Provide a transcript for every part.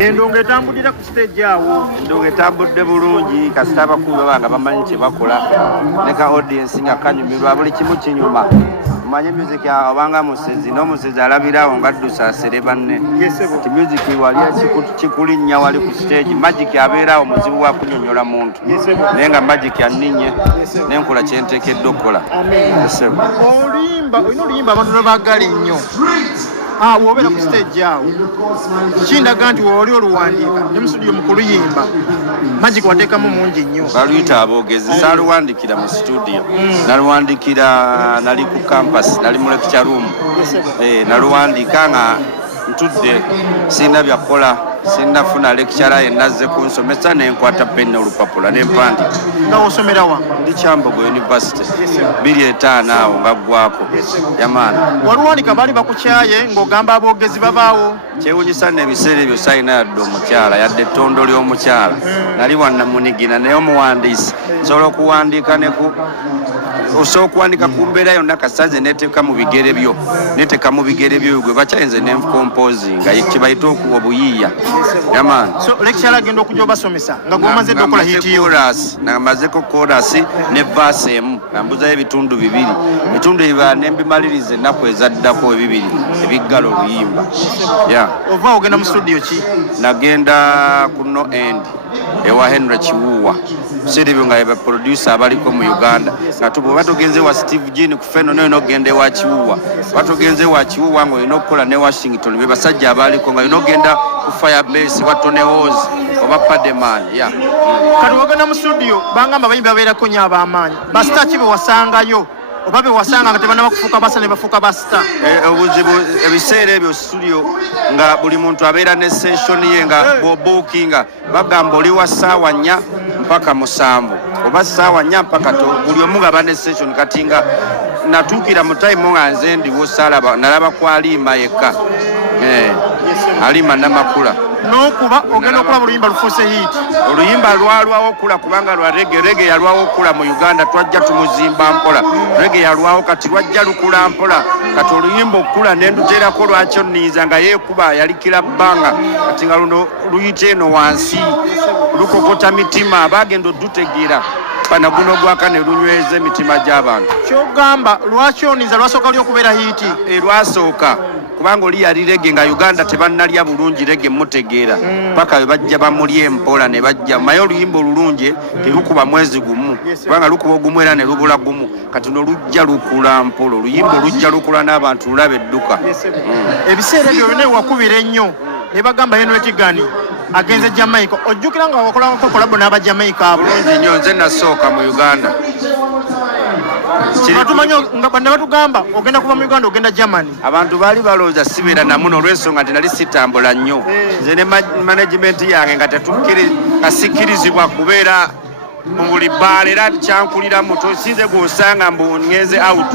Endongo etambulira ku stage awo. Endongo etambudde bulungi kasita abakulu babanga bamanyi kye bakola ne ka audience nga kanyumirwa buli kimu kinyuma. Manye music abanga musezi n'omusezi alabirawo nga addusa asere banne. Ti music wali kikulinnya wali ku stage magic abeerawo muzibu wa kunyonyola muntu. Naye nga magic aninye n'enkola kyenteekedde okukola. Oluyimba abantu baagala nnyo. Wobeera ku stage awo kindaga nti wooli oluwandiika ne mu studio mu kuluyimba magic wateekamu mungi nnyo. Baluyita aboogezi saaluwandikira mu studio naluwandikira nali ku campus nali mu lecture room naluwandika nga ntudde sina byakola sinafuna lecturer yenazze kunsomesa nenkwata penna olupapula nempandika. Nga osomera wa? Ndi Kyambogo University 2.5 awo nga gwako yamaani. Waluwanika baali bakukyaye ng'ogamba aboogezi babaawo? Kyewunyisa n'ebiseera ebyo sayina yadde omukyala yadde ettondo ly'omukyala nali wannamunigina naye omuwandiisi nsobola okuwandiika osobola okuwandika ku mbeera yonna kasaze neteeka mu bigere byo gwe bakyayinze ne composinga kibayita okuwa obuyiiya yamaani. So lecturer agenda okujja obasomesa nga gwomaze dde okola hiti yo? Namazeko chorus ne verse emu nambuzayo ebitundu bibiri ne mbimaliriza ennaku ezaddako ebibiri ebiggala oluyimba. Ova ogenda mu studio ki? Nagenda ku No End ewa Henry Chiwuwa siribyo nga eba producer abaliko mu Uganda nga tubo batogenze wa Steve Gene ku feno n'ogenda wa Chiwuwa batogenze wa Chiwuwa ngo inokola ne Washington be basajja abaliko nga inogenda ku Firebase wa Tony Oz oba Pademan. Kati wagenda mu studio bangamba bayimbi babeerako nnyo ab'amaanyi basita ki be wasangayo oba be wasanga nga tebanaba kufuuka basa ne bafuuka basita? Obuzibu ebiseera ebyo studio nga buli muntu abeera ne session ye nga bookinga bagamba oli wa ssaawa 4 mpaka 7 oba ssaawa 4 mpaka buli omu nga bane session kati nga natuukira mu time nga nze ndiwo saalaba nalaba ku Alima yekka Alima Namakula n'okuba ogenda okulaba oluyimba lufuuse hiti. Oluyimba lwalwawo okula kubanga lwa rege yalwawo okula mu Uganda twajja tumuzimba mpola rege yalwawo kati lwajja lukula mpola kati oluyimba okula nenduteerako lwakyo nniiza nga yeekuba yalikira bbanga kati nga luno luyita eno wansi lukokota mitima abagenda odutegeera pana guno gwaka ne lunyweza emitima gy'abantu. Kyogamba lwaki oniiza lwasooka lyokubeera hiti? Lwasooka kubanga oli yali rege nga Uganda tebannalya bulungi rege mutegeera paka we bajja bamulya empola ne bajja maye oluyimba olulungi terukuba mwezi gumu kubanga lukuba ogumu era ne lubula gumu kati no lujja lukula mpola oluyimba olujja lukula n'abantu lulaba edduka. Ebiseera ebyo byonna ewakubira ennyo ne bagamba Henry Gani agenze Jamaica ojjukira nga wakolako kolabo n'aba Jamaica abo? Bulungi nnyo nze nasooka mu Uganda batumanyo nga banda batugamba ogenda kuva mu Uganda ogenda Germany. Abantu baali balooza sibeera namuno olw'ensonga nti nali sitambula nnyo nze ne management yange nga kasikkirizibwa kubeera mu buli bbaala era kyankuliramu tosinze gw'osanga mbu ngenze out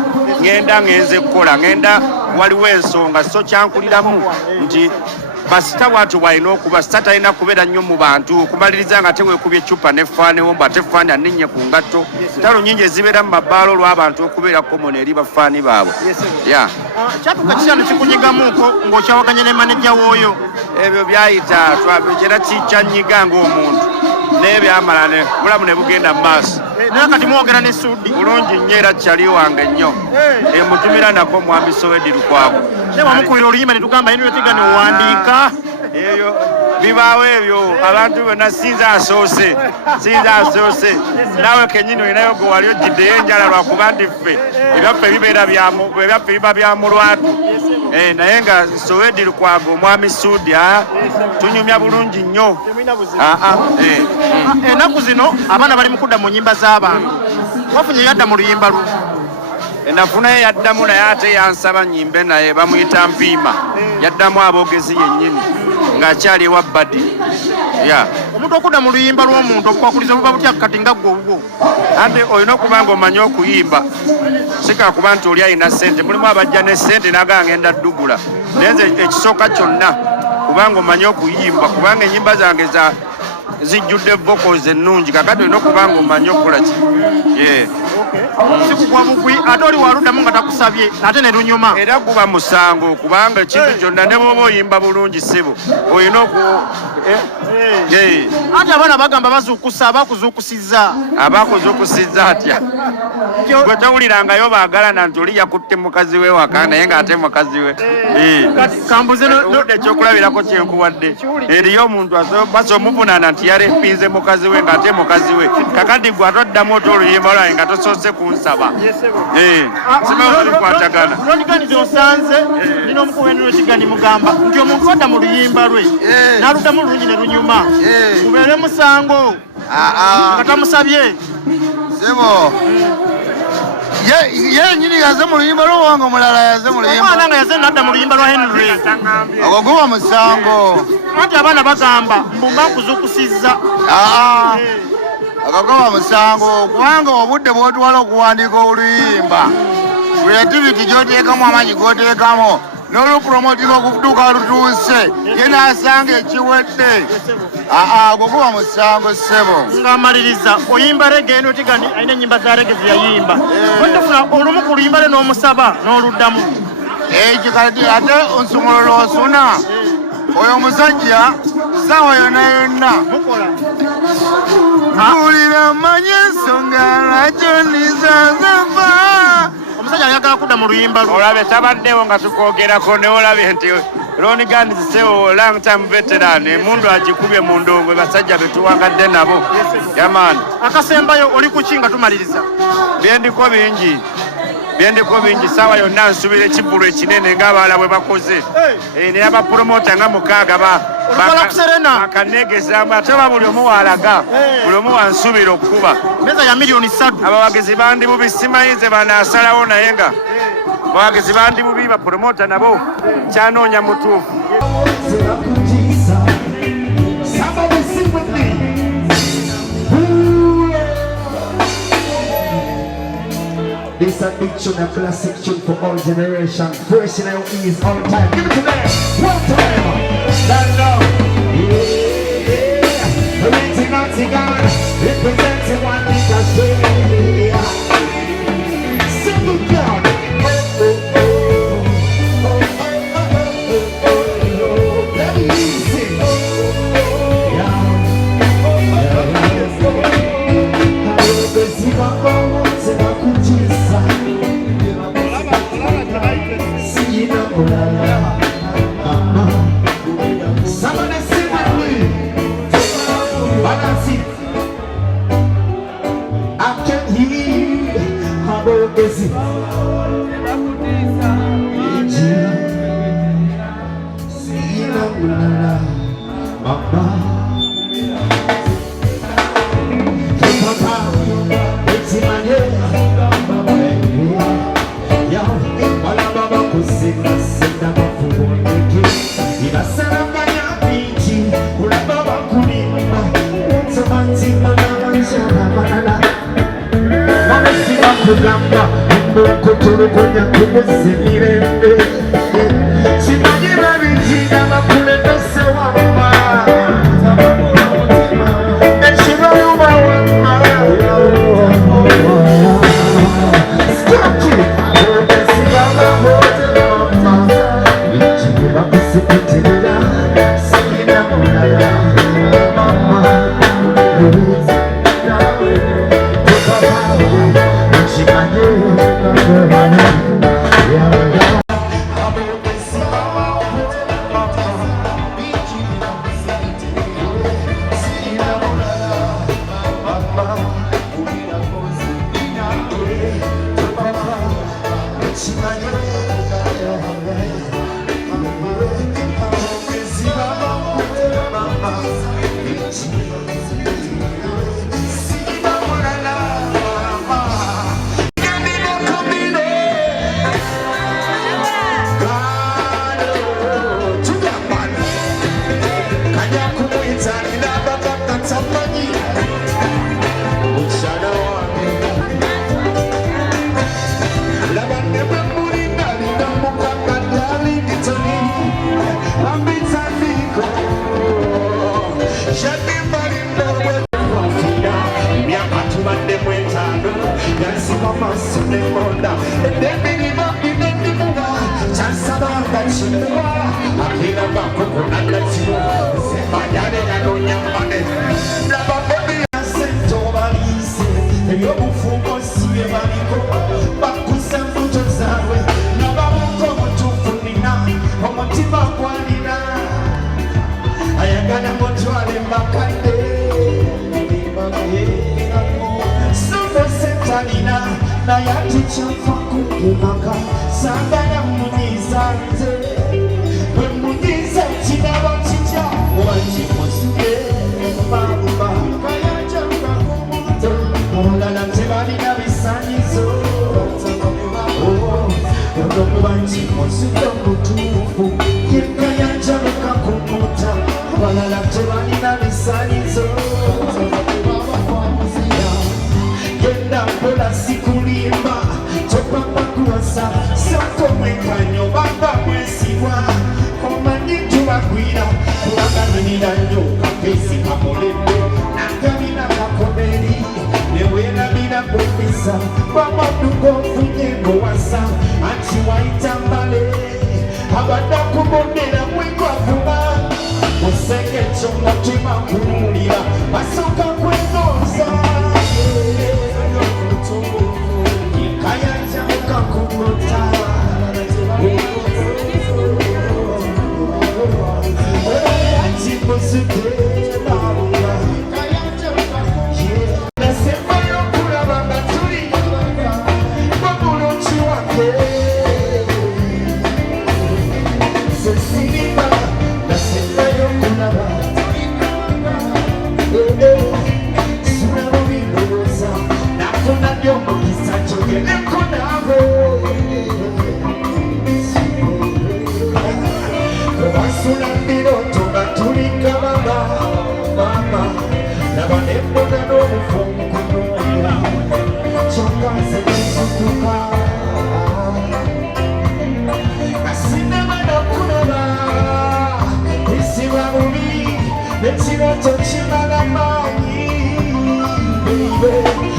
ngenze kukola ngenda waliwo ensonga so kyankuliramu nti basita watu walina okuba sita talina kubeera nnyo mu bantu okumaliriza nga teweekubye eccupa nefaanewo mba tefaani aninye ku ngatto ntalo nnyingi ezibeera mu mabbaala olw'abantu okubeera komoni eri bafaani baabwe. Kyatuuka kisaano kikunyigamuuko ng'okyawaganye ne maneja w'oyo? Ebyo byayita era kikyanyiga ng'omuntu naye byamala bulamu ne bugenda mu maaso. Naye kati mwogera ne Sudi? Bulungi nnyo era kyali wange nnyo emutumira nako mwami Sowedi Lukwago. Ne wamukubira oluyimba ne tugamba Henry Tigani owandiika? Ebyo bibaawo ebyo abantu bonna sinza asoose naawe kennyini olinayo gwe wali ogiddeyo enjala lwakuba nti ffe ebyaffe biba bya mu lwatu naye nga Sowedi Lukwago omwami Sudi tunyumya bulungi nnyo. Ennaku zino abaana bali mu kudda mu nnyimba z'abantu wafunye yadda mu luyimba lu? Nafunayo yaddamu naye ate yansaba nnyimbe naye bamuyita Mpiima yaddamu aboogezi yennyini ng'akyali ewa Badi. Omuntu okudda mu luyimba lw'omuntu okukwakuliza buba butya kati nga ggwe obwo? Ate olina okuba ng'omanyi okuyimba sikakuba nti oli alina ssente mulimu abajja ne ssente naga ngenda ddugula naye nze ekisooka kyonna kubanga omanyi okuyimba kubanga ennyimba zange zijjudde vocals ennungi kakati olina okuba nga omanyi okukola ki sikugwa bugwi ate oli waluddamu nga takusabye ate ne lunyuma era guba musango kubanga ekintu kyonna ne bwoba oyimba bulungi ssebo olina ate abaana bagamba bazuukusa abakuzuukusizza abakuzuukusizza atya gwe towulirangayo baagalana nti oli yakutte mukazi we waka naye ng'ate mukazi we kambuze ekyokulabirako kyenkuwadde eriyo omuntu basa omuvunaana nti yarepinze mukazi we ng'ate mukazi we kakati gwe atoddamu oti oluyimba lwaye nga tosoose kunsaba simaolikwatagana loniganizi osanze nina omukuwenero ekigani mugamba nti omuntu wadda mu luyimba lwe n'aluddamu lulungi ne lunyuma gubeere musango nga tamusabye sebo yenyini yaze mu luyimba lwowanga omulala yaze mu luyimba omwana nga yaze nadda mu luyimba lwa Henry ogwo guba musango anti abaana bagamba mbumba nkuzuukusizza agagoba musango kubanga obudde bwotwala okuwandiika oluyimba creativity gyoteekamu amaanyi goteekamu n'olupromotinga okutuuka lutuuse ye naasanga ekiwedde gwe guba musango ssebo ng'amaliriza oyimba rege notigani alina ennyimba za rege zeyayimba otofuna olumu ku luyimba le n'omusaba n'oluddamu ekyo kati ate onsumulula osuna oyo omusajja saawa yonna yonna mpulira mmanyi ensonga lwakyo ndizazafa omusajja ayagala kudda mu luyimba lwe olabe tabaddewo nga tukwogerako ne olabe nti Ronnie Gandhi sewo long time veteran emundu agikubye mu ndongo basajja betuwangadde nabo yamani akasembayo oli kuki nga tumaliriza byendiko bingi saawa yonna nsubira ekibbulu ekinene ng'abalala bwe bakoze naye abapromota nga mukaaga bakanegeza ate ba buli omu waalaga buli omu wansubira okukuba meza ya miliyoni 3 abawagizi bandi bubi simanyize banaasalawo naye nga abawagizi bandi bubi bapromota nabo kyanoonya mutuufu This a big tune, a classic tune for all generations. First in our ease all time. Give it to them. One time. Stand up. Yeah. Representing God. Representing one big Australia. Simple God. Let me sing. Somebody sing with me. Balance it. I can hear about this. Kugamba mukutulukunya kumuzimirembe kimanyiba bijiga bakuletese wamma ekibaluma wamma skaki ogesibababotewamma bijiga bakusipitirira sina mulala mama bande mwetano Yansiba maso ne monda Endemini mambi nendi muwa Chansaba ngachimwa Akira bakoko nangachimwa Sema yane yano nyambane Naba bobi asento balise Eyo bufumo siye baliko Bakuse mbuto zawe Naba muko mutufunina Omutima kwanina Ayagana motwale makande Sube setanina Na yati chafa kukimaka Sangana munizanze We muniza chinawa chicha Waji musuke Mamba Kaya jamba kumuto Olala tebali na bisanizo Waji musuke mutufu Kaya jamba kumuta Olala tebali na bisanizo Yenda mbola sikulimba Topapa kuwasa Soko mwekanyo baba mwesiwa Komanyitu wakwira Kulanga minida nyoka Pesi kamolembe Nakamina kakomeri Newena mina kwepisa Mama duko funyego wasa Anchi waitambale Abada kubondera mwekwa kuma Musenge chonga tima kumulira Masoka kwenoza Kaya jamuka kumota Ati musuke laula Kaya jamuka kumota Nasema yokura banga turi Mamuno chiwake Sesiniba Nasema yokura banga Sura wiloza Nakuna nyomo kisacho Nekuna Wasuna miroto Baturika mama Nabanembo na nomu fongu Choka zemezukuka Asina manakunaba Isiwa umi Nechira tochima na mani Baby